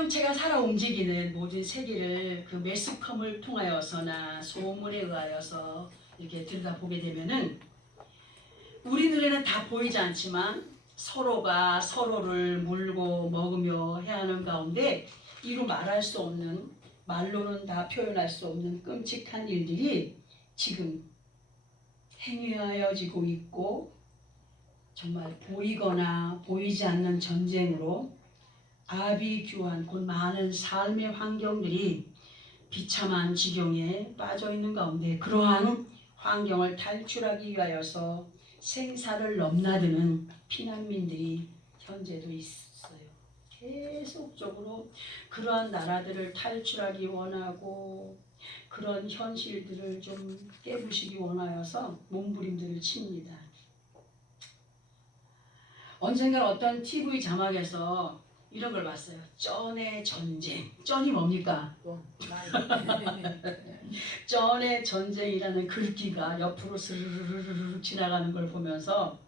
생명체가 살아 움직이는 모든 세계를 그 매스컴을 통하여서나 소문에 의하여서 이렇게 들여다보게 되면은 우리 눈에는 다 보이지 않지만 서로가 서로를 물고 먹으며 해야 하는 가운데 이루 말할 수 없는, 말로는 다 표현할 수 없는 끔찍한 일들이 지금 행해하여지고 있고, 정말 보이거나 보이지 않는 전쟁으로 아비규환 곧 많은 삶의 환경들이 비참한 지경에 빠져 있는 가운데 그러한 환경을 탈출하기 위하여서 생사를 넘나드는 피난민들이 현재도 있어요. 계속적으로 그러한 나라들을 탈출하기 원하고 그런 현실들을 좀 깨부시기 원하여서 몸부림들을 칩니다. 언젠가 어떤 TV 자막에서 이런 걸 봤어요. 쩐의 전쟁. 쩐이 뭡니까? 쩐의 전쟁이라는 글귀가 옆으로 스르르르 지나가는 걸 보면서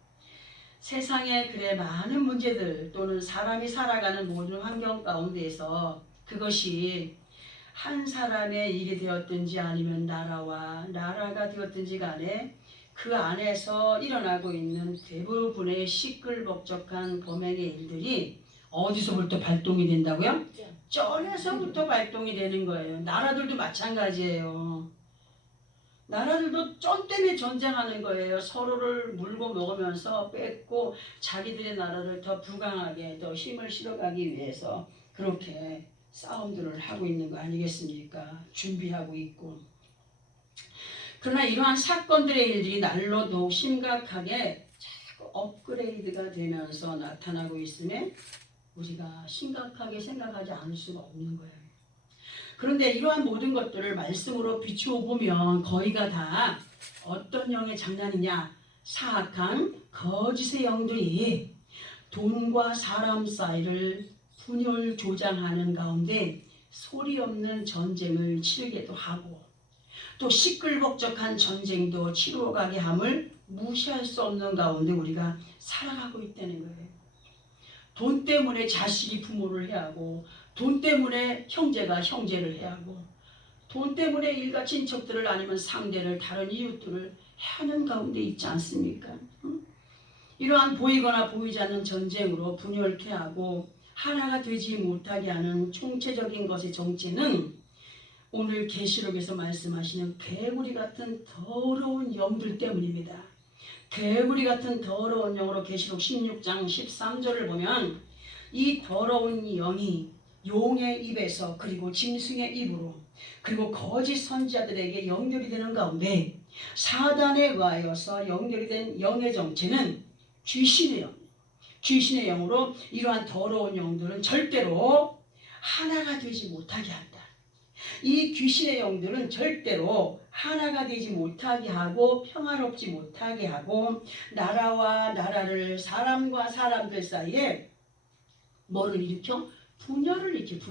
세상에 그래 많은 문제들 또는 사람이 살아가는 모든 환경 가운데에서 그것이 한 사람의 일이 되었든지 아니면 나라가 되었든지 간에 그 안에서 일어나고 있는 대부분의 시끌벅적한 범행의 일들이 어디서부터 발동이 된다고요? 쩐에서부터 발동이 되는 거예요. 나라들도 마찬가지예요. 나라들도 쩐 때문에 전쟁하는 거예요. 서로를 물고 먹으면서 뺏고 자기들의 나라를 더 부강하게 더 힘을 실어가기 위해서 그렇게 싸움들을 하고 있는 거 아니겠습니까? 준비하고 있고. 그러나 이러한 사건들의 일들이 날로 더욱 심각하게 자꾸 업그레이드가 되면서 나타나고 있음에 우리가 심각하게 생각하지 않을 수가 없는 거예요. 그런데 이러한 모든 것들을 말씀으로 비추어 보면 거의가 다 어떤 영의 장난이냐? 사악한 거짓의 영들이 돈과 사람 사이를 분열 조장하는 가운데 소리 없는 전쟁을 치르게도 하고 또 시끌벅적한 전쟁도 치루어가게 함을 무시할 수 없는 가운데 우리가 살아가고 있다는 거예요. 돈 때문에 자식이 부모를 해하고 돈 때문에 형제가 형제를 해하고 돈 때문에 일가 친척들을 아니면 상대를 다른 이웃들을 해하는 가운데 있지 않습니까? 이러한 보이거나 보이지 않는 전쟁으로 분열케 하고 하나가 되지 못하게 하는 총체적인 것의 정체는 오늘 계시록에서 말씀하시는 개구리 같은 더러운 영들 때문입니다. 개구리 같은 더러운 영으로 계시록 16장 13절을 보면 이 더러운 영이 용의 입에서 그리고 짐승의 입으로 그리고 거짓 선지자들에게 연결이 되는 가운데 사단에 의하여서 연결이 된 영의 정체는 귀신의 영, 귀신의 영으로 이러한 더러운 영들은 절대로 하나가 되지 못하게 한다. 이 귀신의 영들은 절대로 하나가 되지 못하게 하고 평화롭지 못하게 하고 나라와 나라를 사람과 사람들 사이에 뭐를 일으켜? 분열을 일으켜.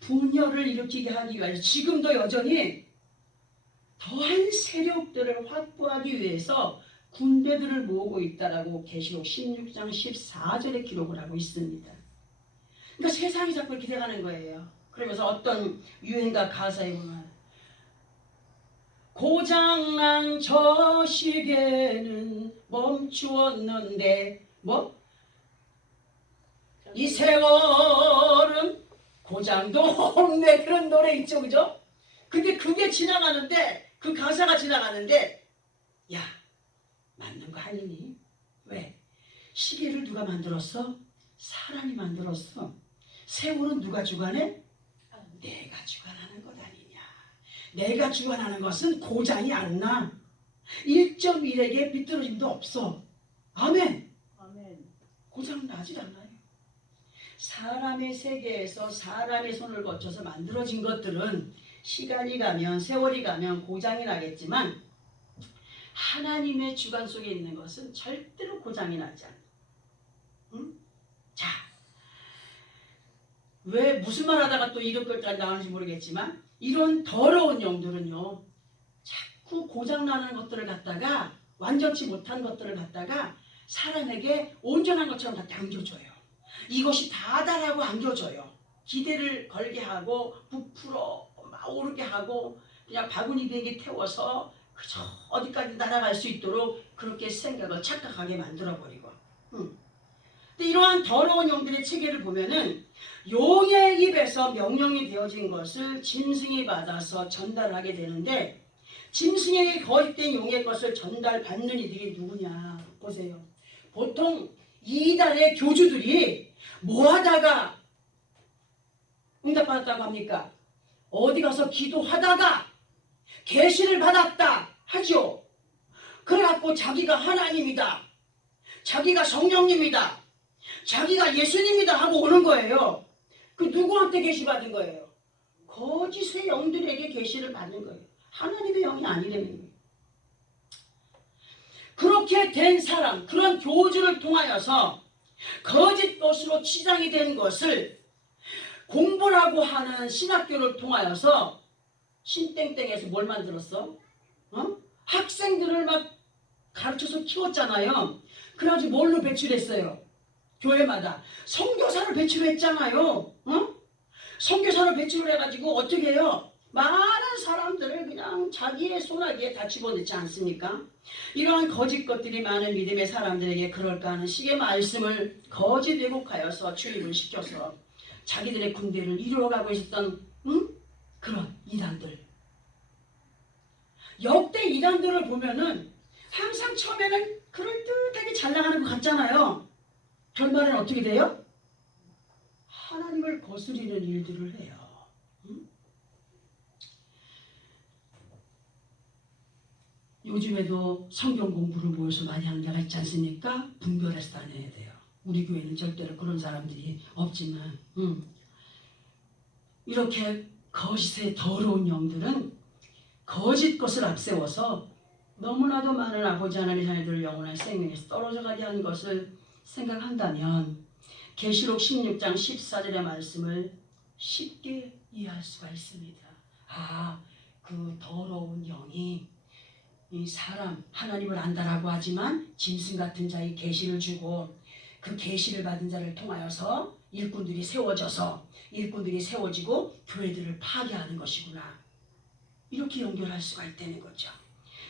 분열을 일으키게 하기 위해서 지금도 여전히 더한 세력들을 확보하기 위해서 군대들을 모으고 있다라고 계시록 16장 14절에 기록을 하고 있습니다. 그러니까 세상이 자꾸 이렇게 돼가는 거예요. 그러면서 어떤 유행가 가사에 보면 고장난 저 시계는 멈추었는데 뭐? 이 세월은 고장도 없네 그런 노래 있죠, 그죠? 근데 그게 지나가는데 그 가사가 지나가는데 야 맞는 거 아니니? 왜? 시계를 누가 만들었어? 사람이 만들었어. 세월은 누가 주관해? 내가 주관하는 것 아니냐. 내가 주관하는 것은 고장이 안 나. 1.1에게 비뚤어짐도 없어. 아멘. 고장 나질 않아요. 사람의 세계에서 사람의 손을 거쳐서 만들어진 것들은 시간이 가면 세월이 가면 고장이 나겠지만 하나님의 주관 속에 있는 것은 절대로 고장이 나지 않아요. 응? 자, 왜 무슨 말 하다가 또 이런 것까지 나오는지 모르겠지만 이런 더러운 영들은요 자꾸 고장나는 것들을 갖다가 완전치 못한 것들을 갖다가 사람에게 온전한 것처럼 갖다 안겨줘요. 이것이 다다라고 안겨줘요. 기대를 걸게 하고 부풀어 막 오르게 하고 그냥 바구니 비행기 태워서 그저 어디까지 날아갈 수 있도록 그렇게 생각을 착각하게 만들어버리고. 근데 이러한 더러운 영들의 체계를 보면은 용의 입에서 명령이 되어진 것을 짐승이 받아서 전달하게 되는데 짐승에게 거짓된 용의 것을 전달받는 이들이 누구냐 보세요. 보통 이단의 교주들이 뭐 하다가 응답받았다고 합니까? 어디 가서 기도하다가 계시를 받았다 하죠. 그래갖고 자기가 하나님이다, 자기가 성령님이다, 자기가 예수님이다 하고 오는 거예요. 그 누구한테 계시 받은 거예요? 거짓의 영들에게 계시를 받는 거예요. 하나님의 영이 아니라는 거예요. 그렇게 된 사람, 그런 교주를 통하여서 거짓 것으로 치장이 된 것을 공부라고 하는 신학교를 통하여서 신땡땡에서 뭘 만들었어? 학생들을 막 가르쳐서 키웠잖아요. 그래가지고 뭘로 배출했어요? 교회마다 선교사를 배출했잖아요. 선교사를 배출을 해가지고 어떻게 해요? 많은 사람들을 그냥 자기의 소나기에 다 집어넣지 않습니까? 이러한 거짓 것들이 많은 믿음의 사람들에게 그럴까 하는 식의 말씀을 거짓 왜곡하여서 주입을 시켜서 자기들의 군대를 이루어가고 있었던 그런 이단들. 역대 이단들을 보면은 항상 처음에는 그럴듯하게 잘 나가는 것 같잖아요. 결말은 어떻게 돼요? 하나님을 거스리는 일들을 해요. 요즘에도 성경 공부를 모여서 많이 하는 데가 있지 않습니까? 분별해서 다녀야 돼요. 우리 교회는 절대로 그런 사람들이 없지만 이렇게 거짓의 더러운 영들은 거짓 것을 앞세워서 너무나도 많은 아버지 하나님의 자녀들 영원한 생명에서 떨어져 가게 하는 것을 생각한다면 계시록 16장 14절의 말씀을 쉽게 이해할 수가 있습니다. 그 더러운 영이 이 사람 하나님을 안다라고 하지만 짐승 같은 자의 계시를 주고 그 계시를 받은 자를 통하여서 일꾼들이 세워져서 일꾼들이 세워지고 교회들을 파괴하는 것이구나. 이렇게 연결할 수가 있다는 거죠.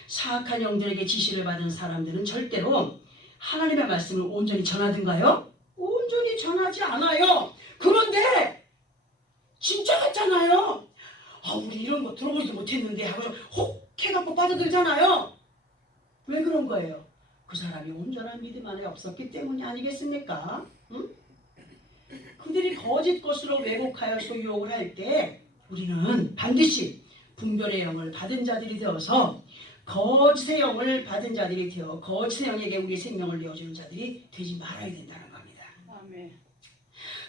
사악한 영들에게 지시를 받은 사람들은 절대로 하나님의 말씀을 온전히 전하든가요? 온전히 전하지 않아요. 그런데 진짜 같잖아요. 우리 이런 거 들어보지도 못했는데 하고 혹 해갖고 빠져들잖아요. 왜 그런 거예요? 그 사람이 온전한 믿음 안에 없었기 때문이 아니겠습니까? 그들이 거짓 것으로 왜곡하여서 유혹을 할 때 우리는 반드시 분별의 영을 받은 자들이 되어서 거짓의 영을 받은 자들이 되어 거짓의 영에게 우리 생명을 내어주는 자들이 되지 말아야 된다는 겁니다. 아멘.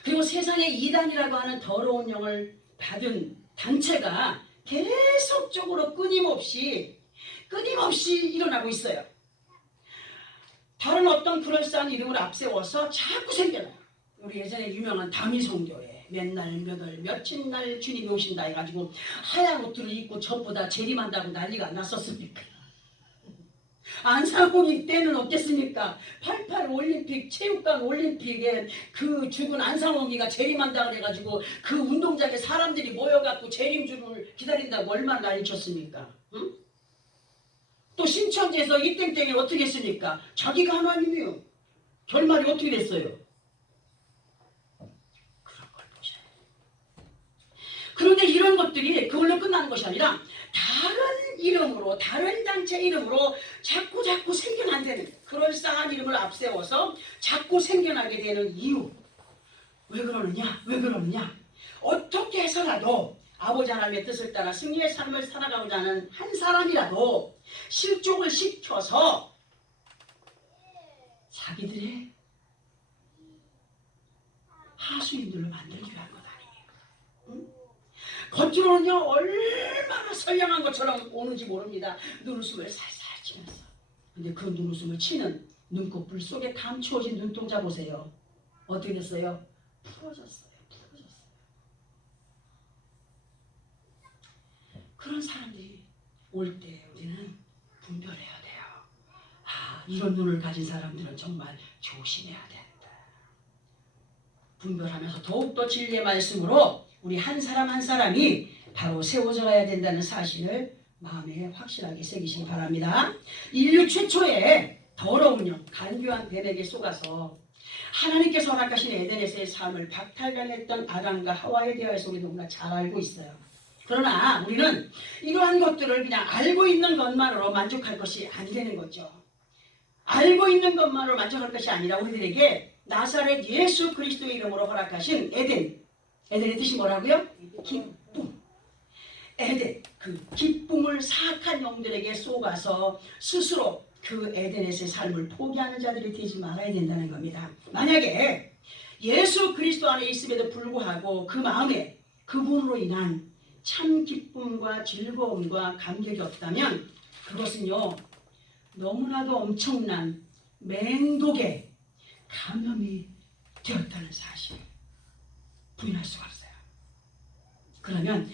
그리고 세상에 이단이라고 하는 더러운 영을 받은 단체가 계속적으로 끊임없이 일어나고 있어요. 다른 어떤 그럴싸한 이름을 앞세워서 자꾸 생겨나요. 우리 예전에 유명한 다미성교회 맨날 몇월 며칠 날 주님이 오신다 해가지고 하얀 옷들을 입고 전부다 재림한다고 난리가 났었습니까? 안상홍이 때는 어땠습니까? 88 올림픽 체육관 올림픽에 그 죽은 안상홍이가 재림한다 그래가지고 그 운동장에 사람들이 모여갖고 재림주를 기다린다고 얼마나 난리쳤습니까? 또 신천지에서 이땡땡이 어떻게 했습니까? 자기가 하나님이요. 결말이 어떻게 됐어요? 그런 걸 보셔요. 그런데 이런 것들이 그걸로 끝나는 것이 아니라 다른 이름으로 다른 단체 이름으로 자꾸 생겨난다는 그럴싸한 이름을 앞세워서 자꾸 생겨나게 되는 이유. 왜 그러느냐? 어떻게 해서라도 아버지 하나님의 뜻을 따라 승리의 삶을 살아가고자 하는 한 사람이라도 실족을 시켜서 자기들의 하수인들로 만들기로 한 것 아니에요. 겉으로는요 얼마나 선량한 것처럼 오는지 모릅니다. 눈웃음을 살살 치면서. 근데 그 눈웃음을 치는 눈꺼풀 속에 감추어진 눈동자 보세요. 어떻게 됐어요? 풀어졌어요. 그런 사람들이 올 때 우리는 분별해야 돼요. 이런 눈을 가진 사람들은 정말 조심해야 된다. 분별하면서 더욱더 진리의 말씀으로 우리 한 사람 한 사람이 바로 세워져 가야 된다는 사실을 마음에 확실하게 새기시기 바랍니다. 인류 최초의 더러운 영, 간교한 뱀에게 속아서 하나님께서 허락하신 에덴에서의 삶을 박탈당했던 아담과 하와에 대하여서 우리 너무나 잘 알고 있어요. 그러나 우리는 이러한 것들을 그냥 알고 있는 것만으로 만족할 것이 안 되는 거죠. 알고 있는 것만으로 만족할 것이 아니라 우리들에게 나사렛 예수 그리스도의 이름으로 허락하신 에덴의 뜻이 뭐라고요? 기쁨. 에덴, 그 기쁨을 사악한 영들에게 쏘가서 스스로 그 에덴에서의 삶을 포기하는 자들이 되지 말아야 된다는 겁니다. 만약에 예수 그리스도 안에 있음에도 불구하고 그 마음에 그분으로 인한 참 기쁨과 즐거움과 감격이 없다면 그것은요 너무나도 엄청난 맹독의 감염이 되었다는 사실 부인할 수가 없어요. 그러면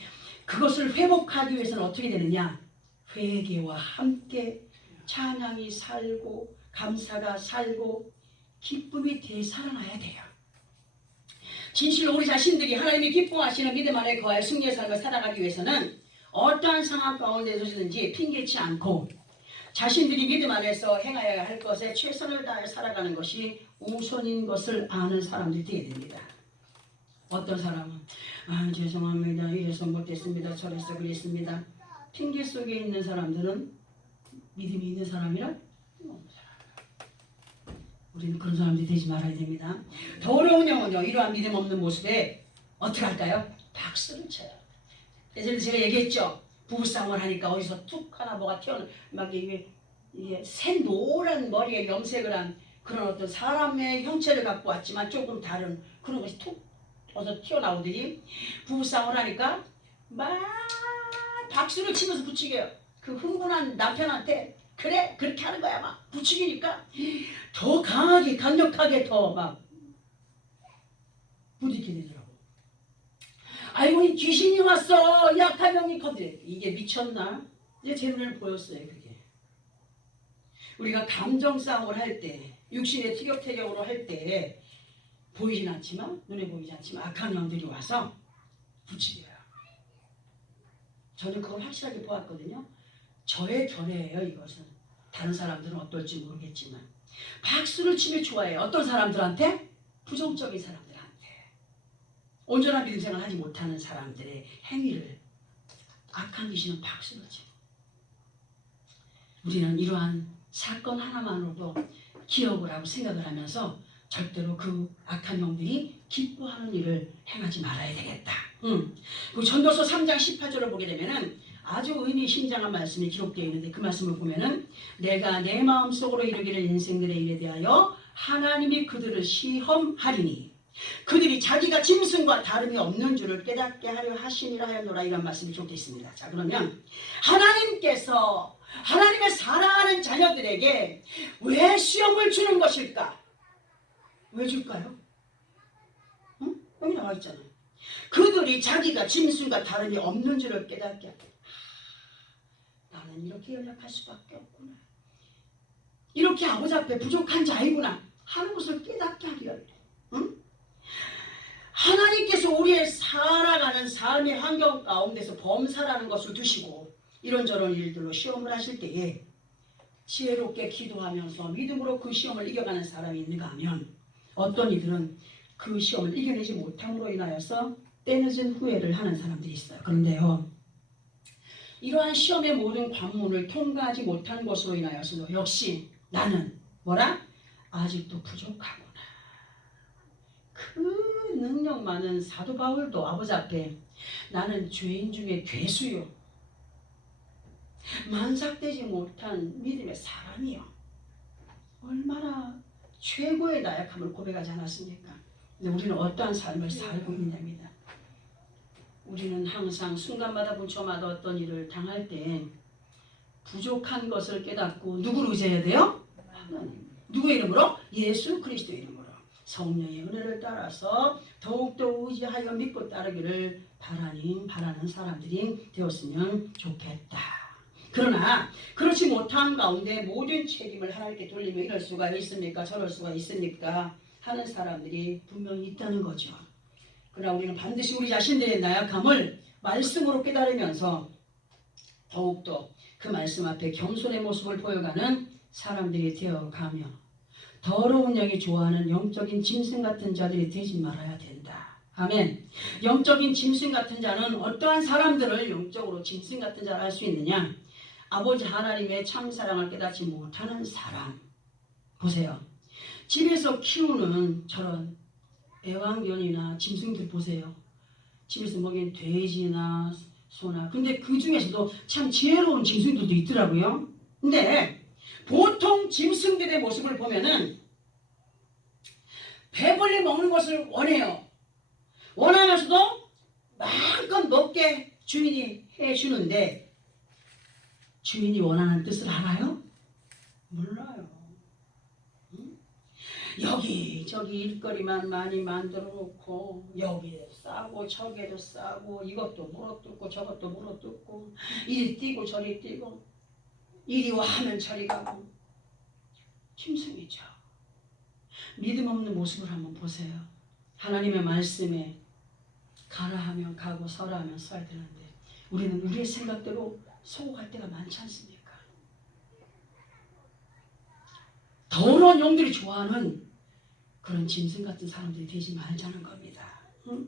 그것을 회복하기 위해서는 어떻게 되느냐? 회개와 함께 찬양이 살고 감사가 살고 기쁨이 되살아나야 돼요. 진실로 우리 자신들이 하나님이 기뻐하시는 믿음 안에 거하여 승리의 삶을 살아가기 위해서는 어떠한 상황 가운데서든지 핑계치 않고 자신들이 믿음 안에서 행하여야 할 것에 최선을 다해 살아가는 것이 우선인 것을 아는 사람들이 되어야 됩니다. 어떤 사람은 죄송합니다. 이래서 못했습니다. 저래서 그랬습니다. 핑계 속에 있는 사람들은 믿음이 있는 사람이라 우리는 그런 사람들이 되지 말아야 됩니다. 더러운 영은요 이러한 믿음 없는 모습에 어떻게 할까요? 박수를 쳐요. 예전에 제가 얘기했죠. 부부싸움을 하니까 어디서 툭 하나 뭐가 튀어나와 막 이게 새 노란 머리에 염색을 한 그런 어떤 사람의 형체를 갖고 왔지만 조금 다른 그런 것이 툭 어서 튀어나오더니 부부싸움을 하니까 막 박수를 치면서 부추겨요. 그 흥분한 남편한테 그래 그렇게 하는 거야 막 부추기니까 더 강하게 강력하게 더 막 부딪히게 되더라고. 아이고 이 귀신이 왔어 약한 영이 커들 이게 미쳤나? 이제 제 눈에는 보였어요. 그게 우리가 감정 싸움을 할 때 육신의 티격태격으로 할 때 보이진 않지만 눈에 보이지 않지만 악한 영들이 와서 부추겨요. 저는 그걸 확실하게 보았거든요. 저의 견해예요. 이것은 다른 사람들은 어떨지 모르겠지만 박수를 치며 좋아해요. 어떤 사람들한테? 부정적인 사람들한테 온전한 믿음 생활을 하지 못하는 사람들의 행위를 악한 귀신은 박수를 치고 우리는 이러한 사건 하나만으로도 기억을 하고 생각을 하면서 절대로 그 악한 영들이 기뻐하는 일을 행하지 말아야 되겠다. 그 전도서 3장 18절을 보게 되면은 아주 의미심장한 말씀이 기록되어 있는데 그 말씀을 보면은 내가 내 마음속으로 이르기를 인생들의 일에 대하여 하나님이 그들을 시험하리니 그들이 자기가 짐승과 다름이 없는 줄을 깨닫게 하려 하시니라 하였노라 이런 말씀이 기록되어 있습니다. 자 그러면 하나님께서 하나님의 사랑하는 자녀들에게 왜 시험을 주는 것일까? 왜 줄까요? 응? 여기 나와 있잖아요. 그들이 자기가 짐승과 다름이 없는 줄을 깨닫게 하게. 나는 이렇게 연약할 수밖에 없구나. 이렇게 아버지 앞에 부족한 자이구나 하는 것을 깨닫게 하기 위해. 응? 하나님께서 우리의 살아가는 삶의 환경 가운데서 범사라는 것을 두시고 이런저런 일들로 시험을 하실 때에 지혜롭게 기도하면서 믿음으로 그 시험을 이겨가는 사람이 있는가 하면 어떤 이들은 그 시험을 이겨내지 못함으로 인하여서 때늦은 후회를 하는 사람들이 있어요. 그런데요. 이러한 시험의 모든 관문을 통과하지 못한 것으로 인하여서도 역시 나는 뭐라? 아직도 부족하구나. 그 능력 많은 사도 바울도 아버지 앞에 나는 죄인 중에 괴수요. 만삭되지 못한 믿음의 사람이요. 얼마나 최고의 나약함을 고백하지 않았습니까? 근데 우리는 어떠한 삶을 살고 있느냐입니다. 우리는 항상 순간마다 분초마다 어떤 일을 당할 때 부족한 것을 깨닫고 누구를 의지해야 돼요? 하나님. 누구의 이름으로? 예수 그리스도의 이름으로 성령의 은혜를 따라서 더욱더 의지하여 믿고 따르기를 바라는 사람들이 되었으면 좋겠다. 그러나 그렇지 못한 가운데 모든 책임을 하나님께 돌리며 이럴 수가 있습니까? 저럴 수가 있습니까? 하는 사람들이 분명히 있다는 거죠. 그러나 우리는 반드시 우리 자신들의 나약함을 말씀으로 깨달으면서 더욱더 그 말씀 앞에 겸손의 모습을 보여가는 사람들이 되어가며 더러운 영이 좋아하는 영적인 짐승 같은 자들이 되지 말아야 된다. 아멘. 영적인 짐승 같은 자는 어떠한 사람들을 영적으로 짐승 같은 자를 할 수 있느냐? 아버지 하나님의 참사랑을 깨닫지 못하는 사람. 보세요. 집에서 키우는 저런 애완견이나 짐승들 보세요. 집에서 먹인 돼지나 소나. 근데 그 중에서도 참 지혜로운 짐승들도 있더라고요. 근데 보통 짐승들의 모습을 보면은 배불리 먹는 것을 원해요. 원하면서도 마음껏 먹게 주인이 해주는데 주인이 원하는 뜻을 알아요? 몰라요. 여기저기 일거리만 많이 만들어 놓고 여기에 싸고 저기에도 싸고 이것도 물어뜯고 저것도 물어뜯고 이리 뛰고 저리 뛰고 이리 와 하면 저리 가고 짐승이죠. 믿음 없는 모습을 한번 보세요. 하나님의 말씀에 가라 하면 가고 서라 하면 서야 되는데 우리는 우리의 생각대로 소홀할 때가 많지 않습니까? 더러운 영들이 좋아하는 그런 짐승 같은 사람들이 되지 말자는 겁니다. 응?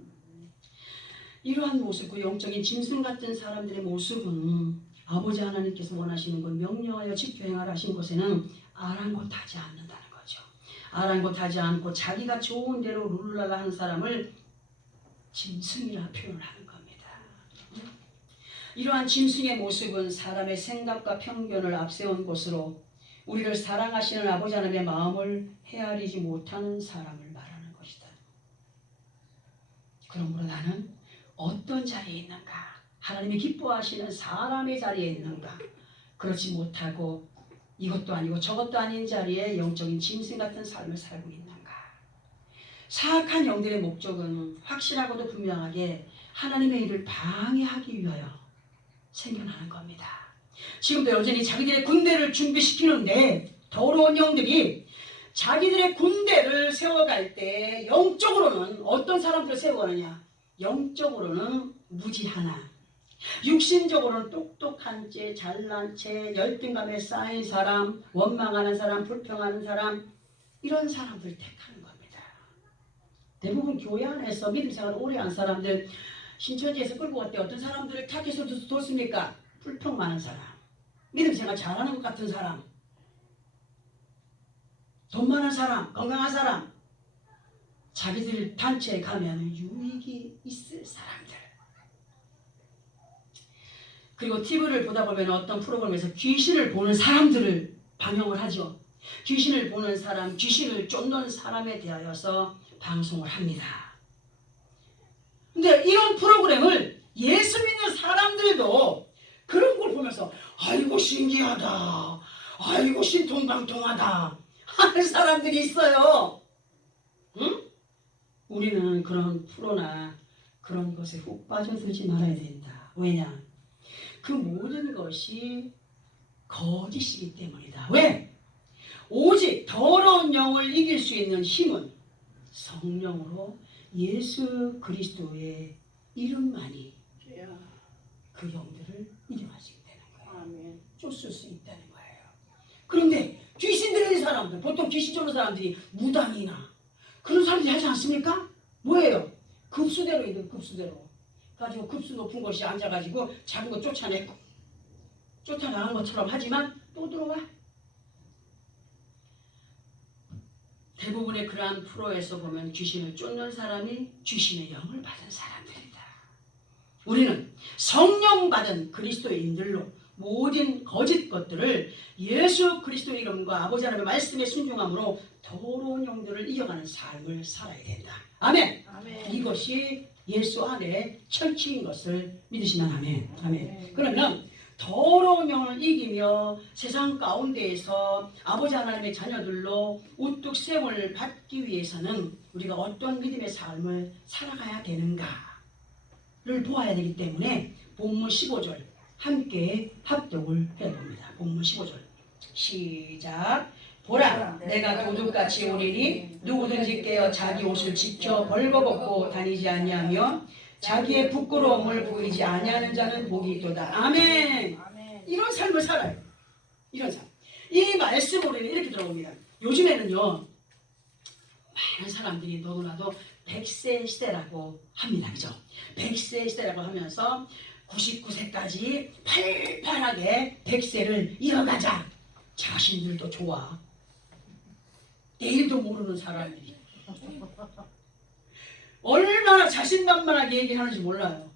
이러한 모습, 그 영적인 짐승 같은 사람들의 모습은 아버지 하나님께서 원하시는 걸 명령하여 지켜 행하라 하신 곳에는 아랑곳하지 않는다는 거죠. 아랑곳하지 않고 자기가 좋은 대로 룰라라 하는 사람을 짐승이라 표현을 하는 겁니다. 이러한 짐승의 모습은 사람의 생각과 편견을 앞세운 것으로 우리를 사랑하시는 아버지 하나님의 마음을 헤아리지 못하는 사람을 말하는 것이다. 그러므로 나는 어떤 자리에 있는가? 하나님이 기뻐하시는 사람의 자리에 있는가? 그렇지 못하고 이것도 아니고 저것도 아닌 자리에 영적인 짐승 같은 삶을 살고 있는가? 사악한 영들의 목적은 확실하고도 분명하게 하나님의 일을 방해하기 위하여 생겨나는 겁니다. 지금도 여전히 자기들의 군대를 준비시키는데 더러운 영들이 자기들의 군대를 세워갈 때 영적으로는 어떤 사람들을 세워가느냐? 영적으로는 무지하나 육신적으로는 똑똑한 채 잘난 채 열등감에 쌓인 사람, 원망하는 사람, 불평하는 사람 이런 사람들을 택하는 겁니다. 대부분 교회 안에서 믿음 생활을 오래 한 사람들 신천지에서 끌고 갈 때 어떤 사람들을 택해서 뒀습니까? 불평 많은 사람, 믿음 생활 잘하는 것 같은 사람, 돈 많은 사람, 건강한 사람, 자기들 단체에 가면 유익이 있을 사람들. 그리고 TV를 보다 보면 어떤 프로그램에서 귀신을 보는 사람들을 방영을 하죠. 귀신을 보는 사람, 귀신을 쫓는 사람에 대하여서 방송을 합니다. 근데 이런 프로그램을 예수 믿는 사람들도 그런 걸 보면서 아이고 신기하다, 아이고 신통방통하다 하는 사람들이 있어요. 응? 우리는 그런 프로나 그런 것에 훅 빠져들지 말아야 된다. 왜냐? 그 모든 것이 거짓이기 때문이다. 왜? 오직 더러운 영을 이길 수 있는 힘은 성령으로 예수 그리스도의 이름만이 그 영들을 이겨갈 수 있다는 거예요. 쫓을 수 있다는 거예요. 그런데 귀신 들리는 사람들, 보통 귀신 쫓는 사람들이 무당이나 그런 사람들이 하지 않습니까? 뭐예요? 급수대로 있는 급수대로 가지고 급수 높은 곳에 앉아가지고 작은 거 쫓아내고 쫓아나간 것처럼 하지만 또 들어와. 대부분의 그러한 프로에서 보면 귀신을 쫓는 사람이 귀신의 영을 받은 사람들이다. 우리는 성령 받은 그리스도인들로 모든 거짓 것들을 예수 그리스도의 이름과 아버지 하나님의 말씀에 순종함으로 더러운 영들을 이겨가는 삶을 살아야 된다. 아멘. 아멘. 이것이 예수 안에 철칙인 것을 믿으시면 아멘. 아멘. 그러면 더러운 영을 이기며 세상 가운데에서 아버지 하나님의 자녀들로 우뚝 세움을 받기 위해서는 우리가 어떤 믿음의 삶을 살아가야 되는가를 보아야 되기 때문에 본문 15절 함께 합독을 해봅니다. 본문 15절 시작. 보라, 내가 도둑같이 오리니 누구든지 깨어 자기 옷을 지켜 벌거벗고 다니지 아니하며 자기의 부끄러움을 보이지 아니하는 자는 복이 있도다. 아멘. 이런 삶을 살아요. 이런 삶. 이 말씀으로는 이렇게 들어옵니다. 요즘에는요, 많은 사람들이 너무나도 100세 시대라고 합니다. 그죠? 100세 시대라고 하면서 99세까지 팔팔하게 100세를 이어가자. 자신들도 좋아. 내일도 모르는 사람들이 얼마나 자신만만하게 얘기를 하는지 몰라요.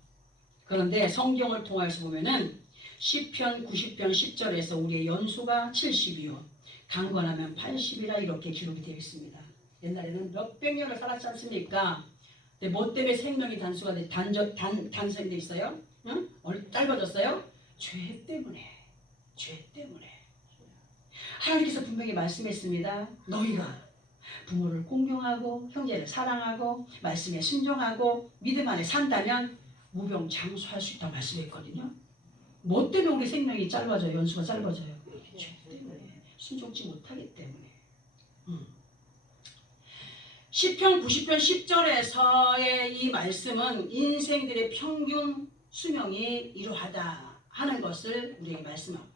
그런데 성경을 통해서 보면은 시편 90편 10절에서 우리의 연수가 70이요 강건하면 80이라 이렇게 기록이 되어 있습니다. 옛날에는 몇백 년을 살았지 않습니까? 근데 뭐 때문에 생명이 단순이 돼 있어요? 응? 짧아졌어요? 죄 때문에. 죄 때문에. 하나님께서 분명히 말씀했습니다. 너희가 부모를 공경하고 형제를 사랑하고 말씀에 순종하고 믿음 안에 산다면 무병장수할 수 있다고 말씀했거든요. 뭐 때문에 우리 생명이 짧아져요? 연수가 짧아져요? 죄 때문에. 순종치 못하기 때문에. 시편 90편 10절에서의 이 말씀은 인생들의 평균 수명이 이러하다 하는 것을 우리에게 말씀합니다.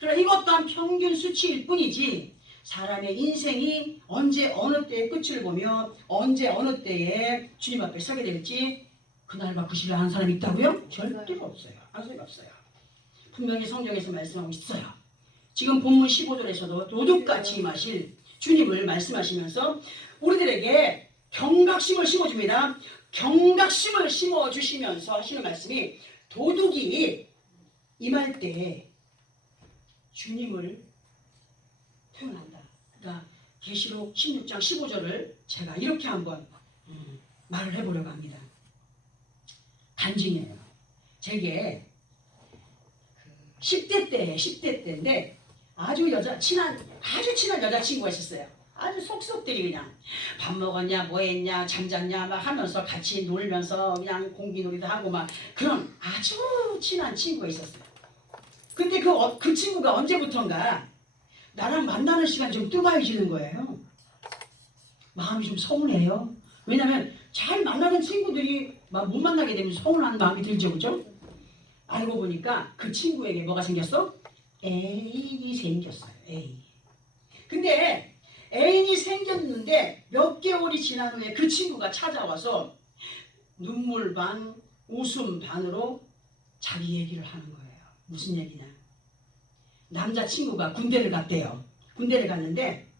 그러나 이것 또한 평균 수치일 뿐이지 사람의 인생이 언제 어느 때의 끝을 보며 언제 어느 때에 주님 앞에 서게 될지 그날 바꾸시려 하는 사람이 있다고요? 절대로 없어요. 아무 소리가 없어요. 분명히 성경에서 말씀하고 있어요. 지금 본문 15절에서도 도둑같이 임하실 주님을 말씀하시면서 우리들에게 경각심을 심어줍니다. 경각심을 심어주시면서 하시는 말씀이 도둑이 임할 때 주님을 표현한다. 그러니까 계시록 16장 15절을 제가 이렇게 한번 말을 해보려고 합니다. 간증이에요. 제게 10대 때인데 아주 친한 여자친구가 있었어요. 아주 속속들이 그냥 밥 먹었냐 뭐 했냐 잠잤냐 막 하면서 같이 놀면서 그냥 공기놀이도 하고 막 그런 아주 친한 친구가 있었어요. 근데 그 친구가 언제부턴가 나랑 만나는 시간이 좀 뜨거워지는 거예요. 마음이 좀 서운해요. 왜냐면 잘 만나는 친구들이 막 못 만나게 되면 서운한 마음이 들죠. 그죠? 알고 보니까 그 친구에게 뭐가 생겼어? 애인이 생겼어요. 애인. 근데 애인이 생겼는데 몇 개월이 지난 후에 그 친구가 찾아와서 눈물 반 웃음 반으로 자기 얘기를 하는 거예요. 무슨 얘기냐? 남자친구가 군대를 갔대요. 군대를 갔는데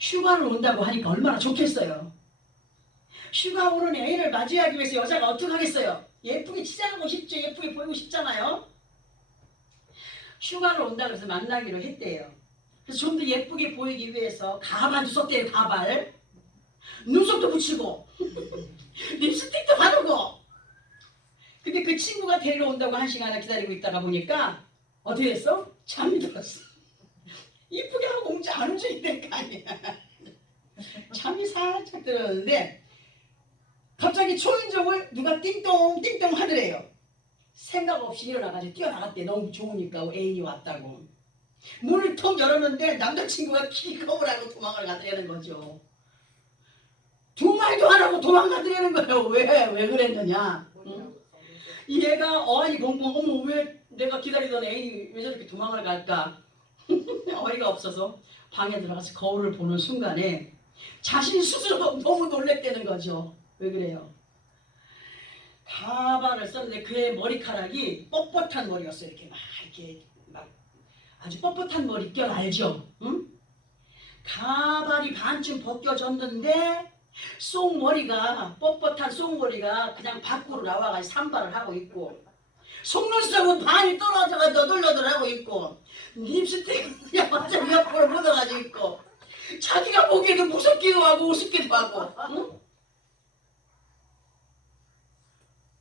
휴가를 온다고 하니까 얼마나 좋겠어요. 휴가 오는 애인을 맞이하기 위해서 여자가 어떻게 하겠어요? 예쁘게 치장하고 싶죠. 예쁘게 보이고 싶잖아요. 휴가를 온다 그래서 만나기로 했대요. 그래서 좀 더 예쁘게 보이기 위해서 가발도 썼대요. 가발. 눈썹도 붙이고 립스틱도 바르고. 근데 그 친구가 데리러 온다고 1시간을 기다리고 있다가 보니까 어떻게 됐어? 잠이 들었어. 이쁘게 하고 웅지 안 움직이야 될 거 아니야. 잠이 살짝 들었는데 갑자기 초인종을 누가 띵동 띵동 하더래요. 생각 없이 일어나가지고 뛰어나갔대. 너무 좋으니까 애인이 왔다고. 문을 통 열었는데 남자친구가 기겁을 도망을 가더라는 거죠. 두 말도 안 하고 도망가더라는 거예요. 왜 그랬느냐? 응? 얘가 어안이 벙벙 어머 왜 내가 기다리던 애인이 왜 저렇게 도망을 갈까? 어이가 없어서 방에 들어가서 거울을 보는 순간에 자신 스스로 너무 놀랬다는 거죠. 왜 그래요? 가발을 썼는데 그의 머리카락이 뻣뻣한 머리였어요. 이렇게 막 아주 뻣뻣한 머릿결 알죠? 응? 가발이 반쯤 벗겨졌는데 뽕머리가 뻣뻣한 뽕머리가 그냥 밖으로 나와가지고 산발을 하고 있고 속눈썹은 반이 떨어져가 너덜너덜하고 있고 립스틱은 그냥 완전 옆으로 묻어가지고 있고 자기가 보기에도 무섭기도 하고 우습기도 하고 응?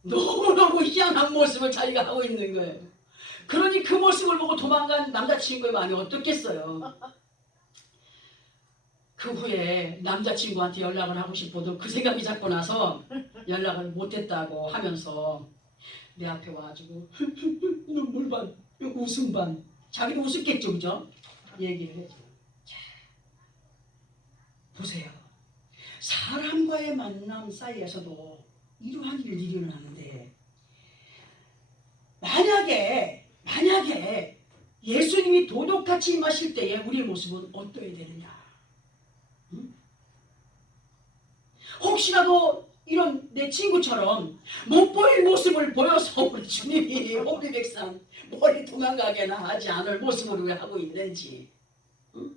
너무너무 희한한 모습을 자기가 하고 있는 거예요. 그러니 그 모습을 보고 도망간 남자친구의 마음이 어떻겠어요. 그 후에 남자친구한테 연락을 하고 싶어도 그 생각이 자꾸 나서 연락을 못했다고 하면서 내 앞에 와가지고 눈물 반 웃음 반 자기도 웃었겠죠. 그죠? 얘기를 해줘. 보세요. 사람과의 만남 사이에서도 이러한 일이 일어나는데 만약에 예수님이 도둑같이 임하실 때에 우리의 모습은 어떠해야 되느냐? 응? 혹시라도 이런 내 친구처럼 못 보일 모습을 보여서 우리 주님이 호비백산 머리 도망가게나 하지 않을 모습으로 하고 있는지, 응?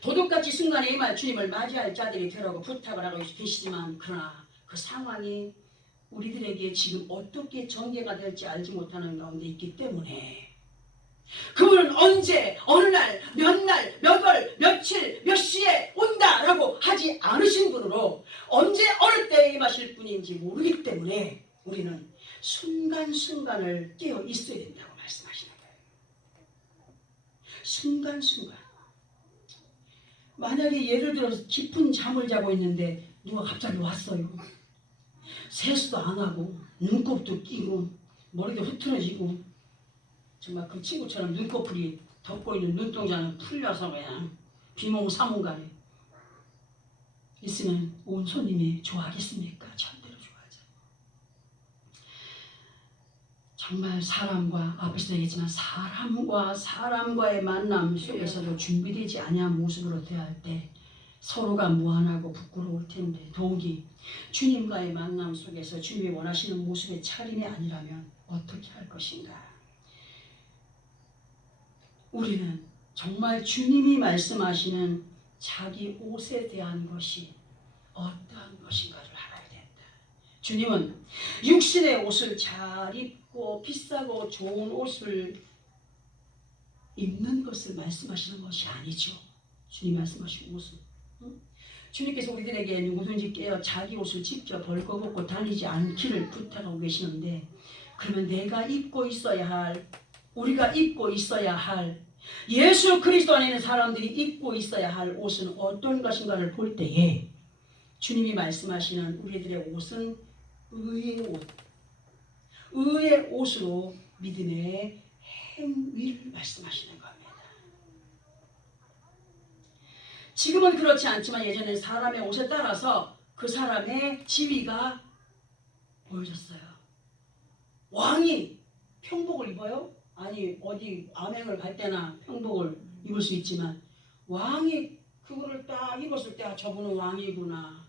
도둑같이 순간에 임할 주님을 맞이할 자들이 되라고 부탁을 하고 계시지만 그러나 그 상황이 우리들에게 지금 어떻게 전개가 될지 알지 못하는 가운데 있기 때문에 그분은 언제 어느 날 몇 월 며칠 몇 시에 온다라고 하지 않으신 분으로 언제 어느 때에 임하실 분인지 모르기 때문에 우리는 순간순간을 깨어 있어야 된다고 말씀하시는 거예요. 순간순간. 만약에 예를 들어서 깊은 잠을 자고 있는데 누가 갑자기 왔어요. 세수도 안 하고 눈곱도 끼고 머리도 흐트러지고 정말 그 친구처럼 눈꺼풀이 덮고 있는 눈동자는 풀려서 그냥 비몽사몽간에 있으면 온 손님이 좋아하겠습니까? 절대로 좋아하지 않아요. 정말 사람과 앞에서 얘기했지만 사람과의 만남 속에서도 준비되지 아니한 모습으로 대할 때 서로가 무안하고 부끄러울 텐데 더욱이 주님과의 만남 속에서 주님이 원하시는 모습의 차림이 아니라면 어떻게 할 것인가? 우리는 정말 주님이 말씀하시는 자기 옷에 대한 것이 어떠한 것인가를 알아야 된다. 주님은 육신의 옷을 잘 입고 비싸고 좋은 옷을 입는 것을 말씀하시는 것이 아니죠. 주님 말씀하신 옷은. 주님께서 우리들에게 누구든지 깨어 자기 옷을 직접 벌거벗고 다니지 않기를 부탁하고 계시는데 그러면 내가 입고 있어야 할 우리가 입고 있어야 할 예수 그리스도 안에 있는 사람들이 입고 있어야 할 옷은 어떤 것인가를 볼 때에 주님이 말씀하시는 우리들의 옷은 의의 옷, 의의 옷으로 믿음의 행위를 말씀하시는 겁니다. 지금은 그렇지 않지만 예전에 사람의 옷에 따라서 그 사람의 지위가 보여졌어요. 왕이 평복을 입어요? 아니 어디 암행을 갈 때나 평복을 입을 수 있지만 왕이 그거를 딱 입었을 때 저분은 왕이구나.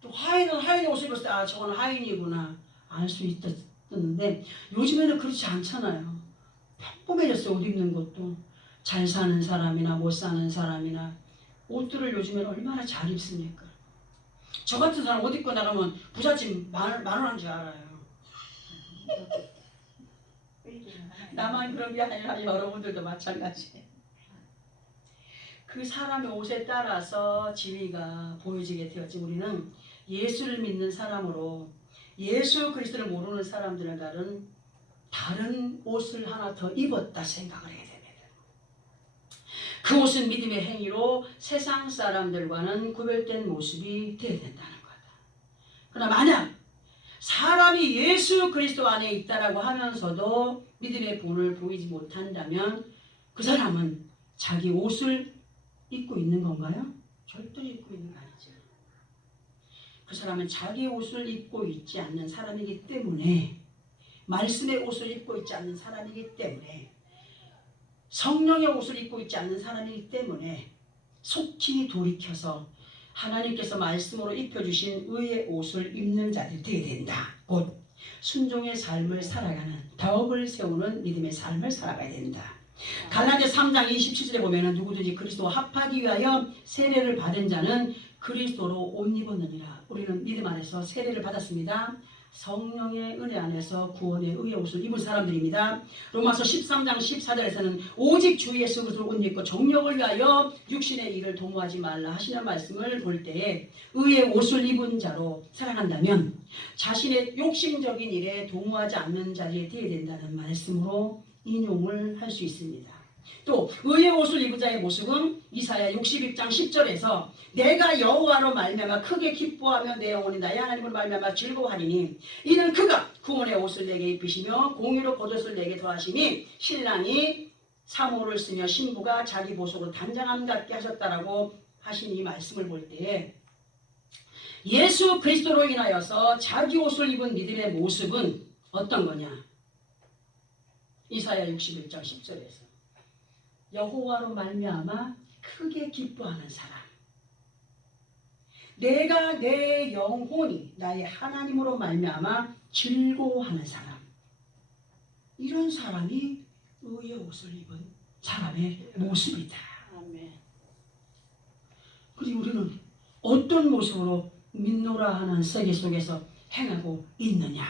또 하인의 옷을 입었을 때 저거는 하인이구나 알 수 있었는데 요즘에는 그렇지 않잖아요. 평범해졌어요. 옷 입는 것도. 잘 사는 사람이나 못 사는 사람이나 옷들을 요즘에는 얼마나 잘 입습니까? 저 같은 사람 옷 입고 나가면 부잣집 만 원한 줄 알아요. 나만 그런 게 아니라 여러분들도 마찬가지예요. 그 사람의 옷에 따라서 지위가 보여지게 되었지. 우리는 예수를 믿는 사람으로 예수 그리스도를 모르는 사람들은 다른 옷을 하나 더 입었다 생각을 해야 됩니다. 그 옷은 믿음의 행위로 세상 사람들과는 구별된 모습이 되어야 된다는 거다. 그러나 만약 사람이 예수 그리스도 안에 있다라고 하면서도 믿음의 본을 보이지 못한다면 그 사람은 자기 옷을 입고 있는 건가요? 절대로 입고 있는 거 아니죠. 그 사람은 자기 옷을 입고 있지 않는 사람이기 때문에 말씀의 옷을 입고 있지 않는 사람이기 때문에 성령의 옷을 입고 있지 않는 사람이기 때문에 속히 돌이켜서 하나님께서 말씀으로 입혀주신 의의 옷을 입는 자들이 되어야 된다. 곧 순종의 삶을 살아가는 덕을 세우는 믿음의 삶을 살아가야 된다. 갈라디아 3장 27절에 보면 누구든지 그리스도와 합하기 위하여 세례를 받은 자는 그리스도로 옷 입었느니라. 우리는 믿음 안에서 세례를 받았습니다. 성령의 은혜 안에서 구원의 의의 옷을 입은 사람들입니다. 로마서 13장 14절에서는 오직 주 예수 그리스도를 옷 입고 정욕을 위하여 육신의 일을 도모하지 말라 하시는 말씀을 볼 때에 의의 옷을 입은 자로 살아간다면 자신의 욕심적인 일에 도모하지 않는 자리에 되어야 된다는 말씀으로 인용을 할 수 있습니다. 또 의의 옷을 입은 자의 모습은 이사야 61장 10절에서 내가 여호와로 말미암아 크게 기뻐하며 내 영혼이 나의 하나님으로 말미암아 즐거워하리니 이는 그가 구원의 옷을 내게 입히시며 공의로 겉옷을 내게 더하시니 신랑이 사모를 쓰며 신부가 자기 보석으로 단장함 같게 하셨다라고 하신 이 말씀을 볼 때에 예수 그리스도로 인하여서 자기 옷을 입은 믿음의 모습은 어떤 거냐? 이사야 61장 10절에서 여호와로 말미암아 크게 기뻐하는 사람, 내가 내 영혼이 나의 하나님으로 말미암아 즐거워하는 사람, 이런 사람이 의의 옷을 입은 사람의 모습이다. 아멘. 그리고 우리는 어떤 모습으로 믿노라 하는 세계 속에서 행하고 있느냐?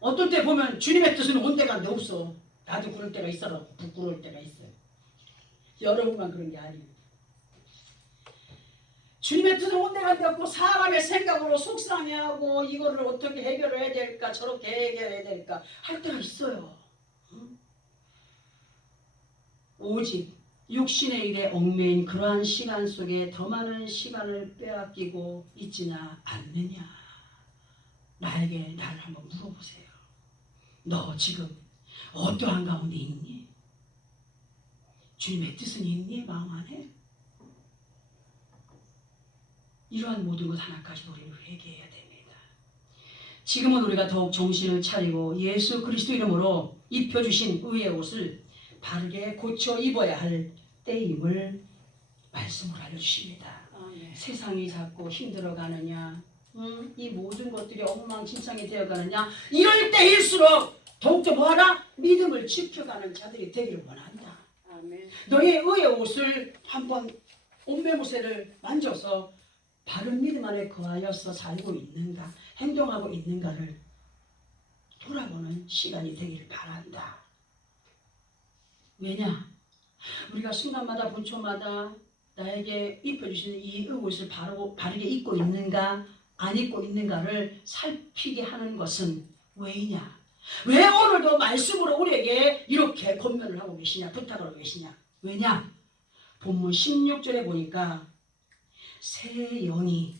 어떤 때 보면 주님의 뜻은 온 때가 없어. 나도 그럴 때가 있어라. 부끄러울 때가 있어요. 여러분만 그런 게 아니에요. 주님의 뜻은 온 때가 없고 사람의 생각으로 속상해하고 이거를 어떻게 해결해야 될까, 저렇게 해결해야 될까 할 때가 있어요. 응? 오직 육신의 일에 얽매인 그러한 시간 속에 더 많은 시간을 빼앗기고 있지나 않느냐? 나에게 나를 한번 물어보세요. 너 지금 어떠한 가운데 있니? 주님의 뜻은 있니? 마음 안에? 이러한 모든 것 하나까지도 우리는 회개해야 됩니다. 지금은 우리가 더욱 정신을 차리고 예수 그리스도 이름으로 입혀주신 의의 옷을 바르게 고쳐 입어야 할 때임을 말씀으로 알려주십니다. 아멘. 세상이 자꾸 힘들어가느냐, 이 모든 것들이 엉망진창이 되어가느냐, 이럴 때일수록 더욱더 뭐하라? 믿음을 지켜가는 자들이 되기를 원한다. 아멘. 너의 의의 옷을 한번 옷매무새를 만져서 바른 믿음 안에 거하여서 살고 있는가, 행동하고 있는가를 돌아보는 시간이 되기를 바란다. 왜냐? 우리가 순간마다 분초마다 나에게 입혀주시는 이 옷을 바르게 입고 있는가 안 입고 있는가를 살피게 하는 것은 왜이냐? 왜 오늘도 말씀으로 우리에게 이렇게 권면을 하고 계시냐, 부탁을 하고 계시냐? 왜냐? 본문 16절에 보니까 새 영이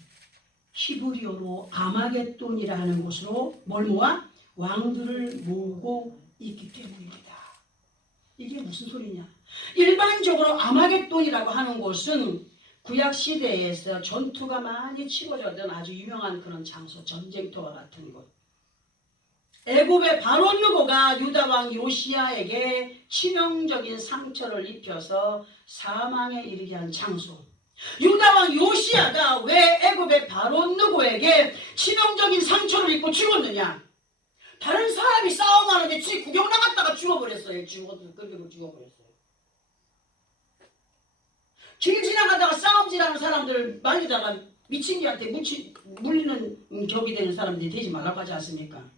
히브리어로 아마겟돈이라 하는 곳으로 뭘 모아? 왕들을 모으고 있기 때문입니다. 이게 무슨 소리냐? 일반적으로 아마겟돈이라고 하는 곳은 구약 시대에서 전투가 많이 치러졌던 아주 유명한 그런 장소, 전쟁터와 같은 곳. 애굽의 바론 느고가 유다 왕 요시야에게 치명적인 상처를 입혀서 사망에 이르게 한 장소. 유다 왕 요시야가 왜 애굽의 바론 느고에게 치명적인 상처를 입고 죽었느냐? 다른 사람이 싸움하는데 지 구경 나갔다가 죽어버렸어요. 그렇게 죽어버렸어요. 길 지나가다가 싸움질하는 사람들 말리다가 미친개한테 물리는 격이 되는 사람들이 되지 말라고 하지 않습니까?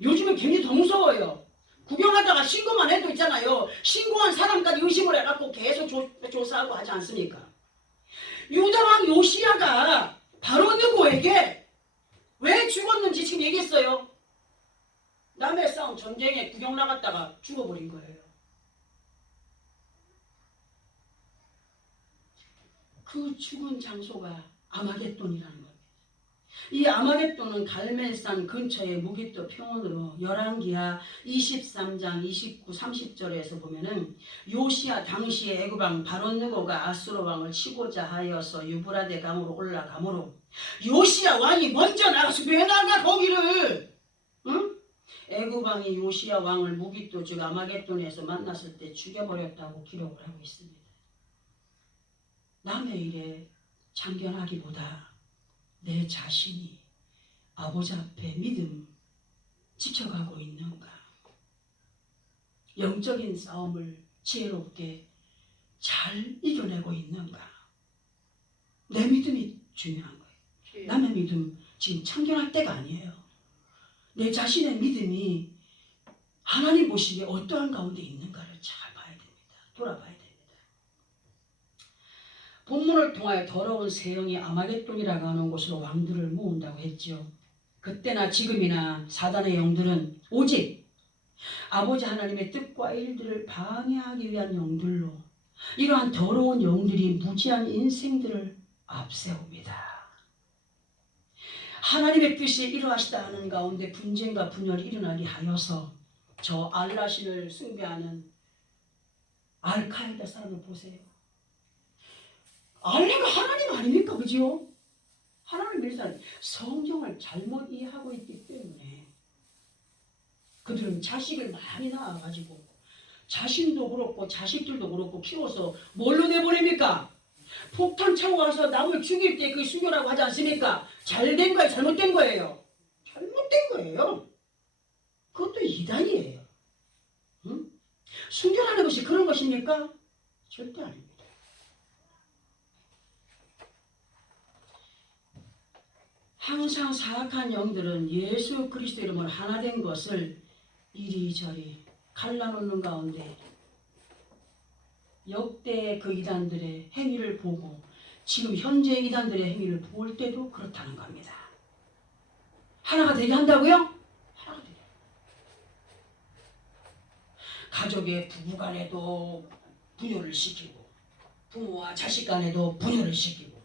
요즘은 굉장히 더 무서워요. 구경하다가 신고만 해도 있잖아요. 신고한 사람까지 의심을 해갖고 계속 조사하고 하지 않습니까? 유다왕 요시야가 바로 느고에게 왜 죽었는지 지금 얘기했어요. 남의 싸움 전쟁에 구경 나갔다가 죽어버린 거예요. 그 죽은 장소가 아마겟돈이라는 겁니다. 이 아마겟돈은 갈멜산 근처의 무기토 평원으로 열왕기하 23장 29, 30절에서 보면은 요시야 당시의 애굽왕 바론 느고가 아수르 왕을 치고자 하여서 유브라데 강으로 올라가므로 요시야 왕이 먼저 나가서 왜 나가 거기를? 응? 애굽 왕이 요시야 왕을 무기토 즉 아마겟돈에서 만났을 때 죽여버렸다고 기록을 하고 있습니다. 남의 일에 참견하기보다 내 자신이 아버지 앞에 믿음 지켜가고 있는가? 영적인 싸움을 지혜롭게 잘 이겨내고 있는가? 내 믿음이 중요한 거예요. 남의 믿음 지금 참견할 때가 아니에요. 내 자신의 믿음이 하나님 보시기에 어떠한 가운데 있는가를 잘 봐야 됩니다. 돌아봐야 됩니다. 본문을 통하여 더러운 새 영이 아마겟돈이라고 하는 곳으로 왕들을 모은다고 했지요. 그때나 지금이나 사단의 영들은 오직 아버지 하나님의 뜻과 일들을 방해하기 위한 영들로 이러한 더러운 영들이 무지한 인생들을 앞세웁니다. 하나님의 뜻이 이루어지다 하는 가운데 분쟁과 분열이 일어나게 하여서 저 알라신을 숭배하는 알카에다 사람을 보세요. 알라가 하나님 아닙니까? 그죠? 하나님 일단 성경을 잘못 이해하고 있기 때문에 그들은 자식을 많이 낳아가지고 자신도 그렇고 자식들도 그렇고 키워서 뭘로 내보냅니까? 폭탄 차고 와서 남을 죽일 때 그 수교라고 하지 않습니까? 잘된 거예요? 잘못된 거예요? 잘못된 거예요. 그것도 이단이에요. 응? 순교라는 것이 그런 것입니까? 절대 아닙니다. 항상 사악한 영들은 예수 그리스도 이름으로 하나 된 것을 이리저리 갈라놓는 가운데 역대 그 이단들의 행위를 보고 지금 현재 이단들의 행위를 볼 때도 그렇다는 겁니다. 하나가 되게 한다고요? 하나가 되게. 가족의 부부간에도 분열을 시키고 부모와 자식 간에도 분열을 시키고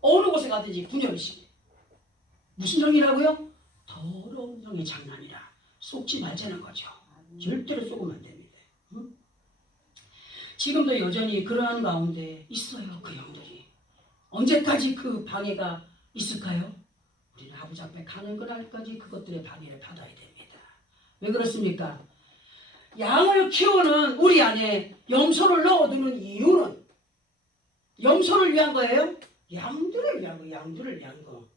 어느 곳에 가든지 분열을 시키고 무슨 영이라고요? 더러운 영의 장난이라 속지 말자는 거죠. 절대로 속으면 안 됩니다. 응? 지금도 여전히 그러한 가운데 있어요. 그 영들이. 언제까지 그 방해가 있을까요? 우리는 아버지 앞에 가는 그날까지 그것들의 방해를 받아야 됩니다. 왜 그렇습니까? 양을 키우는 우리 안에 염소를 넣어두는 이유는 염소를 위한 거예요? 양들을 위한 거예요. 양들을 위한 거.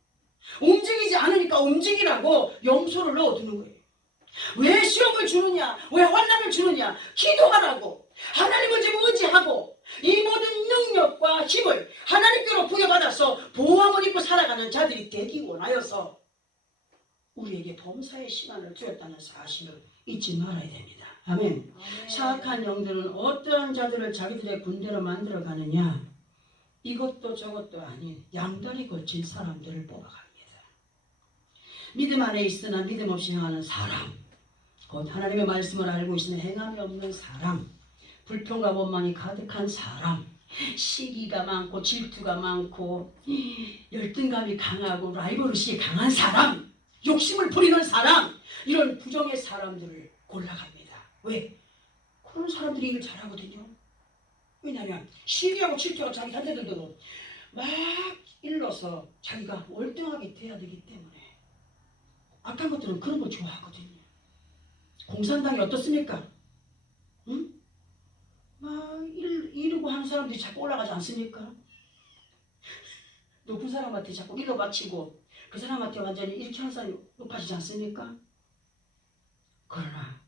움직이지 않으니까 움직이라고 염소를 넣어두는 거예요. 왜 시험을 주느냐? 왜 환난을 주느냐? 기도하라고. 하나님을 좀 의지하고 이 모든 능력과 힘을 하나님께로 부여받아서 보호함을 입고 살아가는 자들이 되기 원하여서 우리에게 범사의 시간을 주었다는 사실을 잊지 말아야 됩니다. 아멘. 사악한 영들은 어떠한 자들을 자기들의 군대로 만들어가느냐? 이것도 저것도 아닌 양다리 걸친 사람들을 뽑아갑니다. 믿음 안에 있으나 믿음 없이 행하는 사람, 곧 하나님의 말씀을 알고 있으나 행함이 없는 사람, 불평과 원망이 가득한 사람, 시기가 많고 질투가 많고 열등감이 강하고 라이벌의식이 강한 사람, 욕심을 부리는 사람, 이런 부정의 사람들을 골라갑니다. 왜? 그런 사람들이 일을 잘하거든요. 왜냐하면 시기하고 질투가 자기 단체들도 막 일러서 자기가 월등하게 돼야 되기 때문에 악한 것들은 그런 걸 좋아하거든요. 공산당이 어떻습니까? 응? 막 이루고 하는 사람들이 자꾸 올라가지 않습니까? 높은 사람한테 자꾸 일러 바치고 그 사람한테 완전히 이렇게 하는 사람이 높아지지 않습니까? 그러나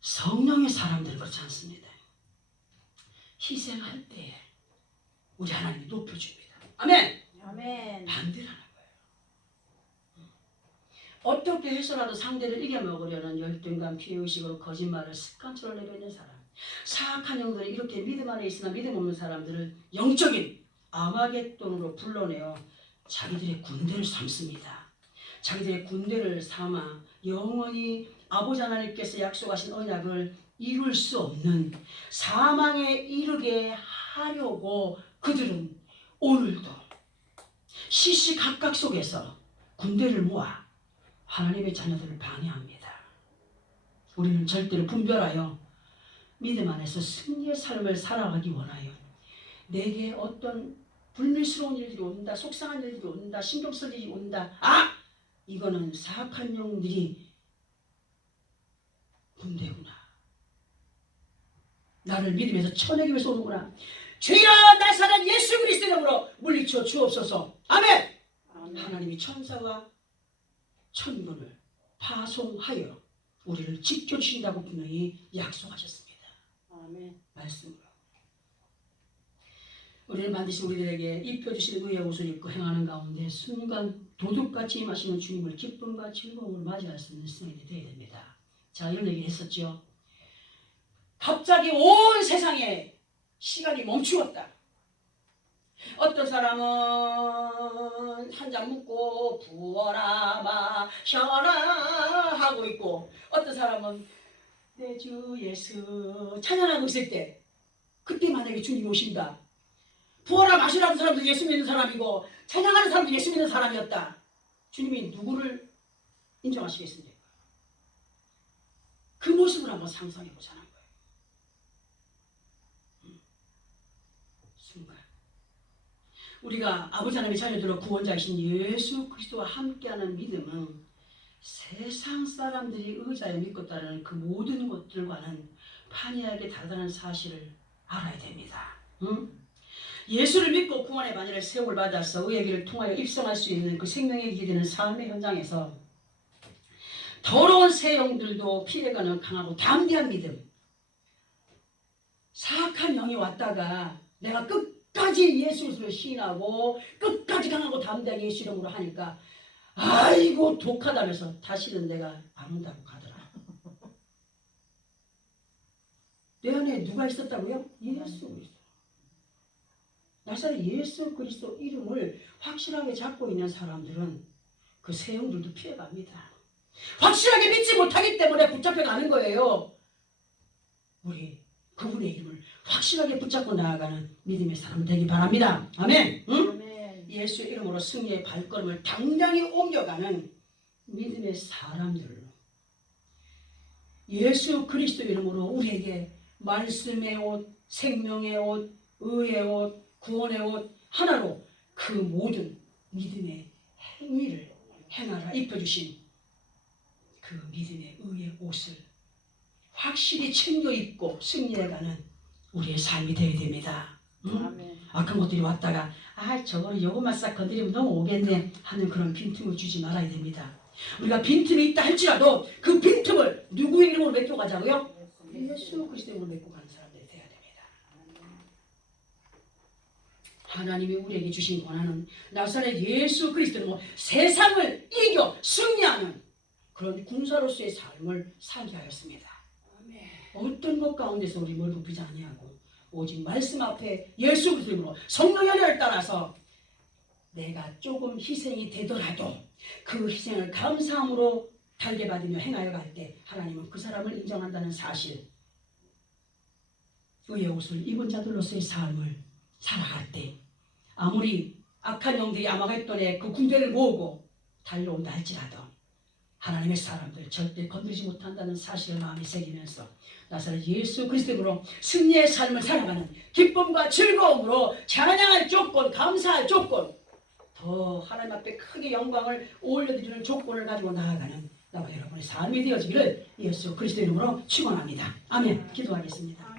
성령의 사람들은 그렇지 않습니다. 희생할 때 우리 하나님이 높여줍니다. 아멘. 아멘. 반대라는 거예요. 어떻게 해서라도 상대를 이겨먹으려는 열등감, 피해의식으로 거짓말을 습관처럼 내뱉는 사람, 사악한 영들이 이렇게 믿음 안에 있으나 믿음 없는 사람들을 영적인 아마겟돈으로 불러내어 자기들의 군대를 삼습니다. 자기들의 군대를 삼아 영원히 아버지 하나님께서 약속하신 언약을 이룰 수 없는 사망에 이르게 하려고 그들은 오늘도 시시각각 속에서 군대를 모아 하나님의 자녀들을 방해합니다. 우리는 절대로 분별하여 믿음 안에서 승리의 삶을 살아가기 원하여 내게 어떤 불미스러운 일들이 온다, 속상한 일들이 온다, 신경 쓸 일이 온다. 이거는 사악한 영들이 군대구나. 나를 믿음에서 쳐내기 위해서 오는구나. 주여 나사렛 예수 그리스도 이름으로 물리쳐 주옵소서. 아멘. 아멘. 하나님이 천사와 천군을 파송하여 우리를 지켜주신다고 분명히 약속하셨습니다. 아멘. 말씀으로. 우리는 반드시 우리들에게 입혀주신 의의 옷을 입고 행하는 가운데 순간 도둑같이 임하시는 주님을 기쁨과 즐거움을 맞이할 수 있는 승인이 되어야 됩니다. 자, 이런 얘기를 했었죠. 갑자기 온 세상에 시간이 멈추었다. 어떤 사람은 한 잔 묻고 부어라 마셔라 하고 있고 어떤 사람은 내 주 예수 찬양하고 있을 때 그때 만약에 주님이 오신다. 부어라 마시라는 사람도 예수 믿는 사람이고 찬양하는 사람도 예수 믿는 사람이었다. 주님이 누구를 인정하시겠습니까? 그 모습을 한번 상상해 보자는 거예요. 순간 우리가 아버지 하나님의 자녀들로 구원자이신 예수 그리스도와 함께하는 믿음은 세상 사람들이 의자에 믿고 따르는 그 모든 것들과는 판이하게 다르다는 사실을 알아야 됩니다. 응? 예수를 믿고 구원의 반열에 세움을 받아서 의의 길을 통하여 입성할 수 있는 그 생명의 길이 되는 삶의 현장에서 더러운 새 영들도 피해가는 강하고 담대한 믿음, 사악한 영이 왔다가 내가 끝까지 예수 그리스도를 시인하고 끝까지 강하고 담대하게 예수 이름으로 하니까 아이고 독하다면서 다시는 내가 안 온다고 가더라. 내 안에 누가 있었다고요? 예수 그리스도. 나사렛 예수 그리스도 이름을 확실하게 잡고 있는 사람들은 그 새 영들도 피해갑니다. 확실하게 믿지 못하기 때문에 붙잡혀가는 거예요. 우리 그분의 이름을 확실하게 붙잡고 나아가는 믿음의 사람 되기 바랍니다. 아멘. 응? 아멘. 예수 이름으로 승리의 발걸음을 당당히 옮겨가는 믿음의 사람들로 예수 그리스도 이름으로 우리에게 말씀의 옷, 생명의 옷, 의의 옷, 구원의 옷 하나로 그 모든 믿음의 행위를 행하라 입혀주신 그 믿음의 의의 옷을 확실히 챙겨 입고 승리해가는 우리의 삶이 되어야 됩니다. 응? 악한 것들이 왔다가 저거는 요것만 싹 건드리면 너무 오겠네 하는 그런 빈틈을 주지 말아야 됩니다. 우리가 빈틈이 있다 할지라도 그 빈틈을 누구 이름으로 메꿔 가자고요? 예수 그리스도 이름으로 메꿔 가는 사람들이 되어야 됩니다. 하나님이 우리에게 주신 권한은 나사렛 예수 그리스도는 세상을 이겨 승리하는 그런 군사로서의 삶을 살게 하였습니다. 어떤 것 가운데서 우리 뭘 굽히지 아니하고 오직 말씀 앞에 예수 그리스도로 성령의 은혜를 따라서 내가 조금 희생이 되더라도 그 희생을 감사함으로 달게 받으며 행하여 갈 때 하나님은 그 사람을 인정한다는 사실, 의의 옷을 입은 자들로서의 삶을 살아갈 때 아무리 악한 영들이 아마겟돈에 그 군대를 모으고 달려온다 할지라도 하나님의 사람들 절대 건드리지 못한다는 사실을 마음에 새기면서 나사렛 예수 그리스도로 승리의 삶을 살아가는 기쁨과 즐거움으로 찬양할 조건, 감사할 조건, 더 하나님 앞에 크게 영광을 올려드리는 조건을 가지고 나아가는 나와 여러분의 삶이 되어지기를 예수 그리스도 이름으로 축원합니다. 아멘. 기도하겠습니다.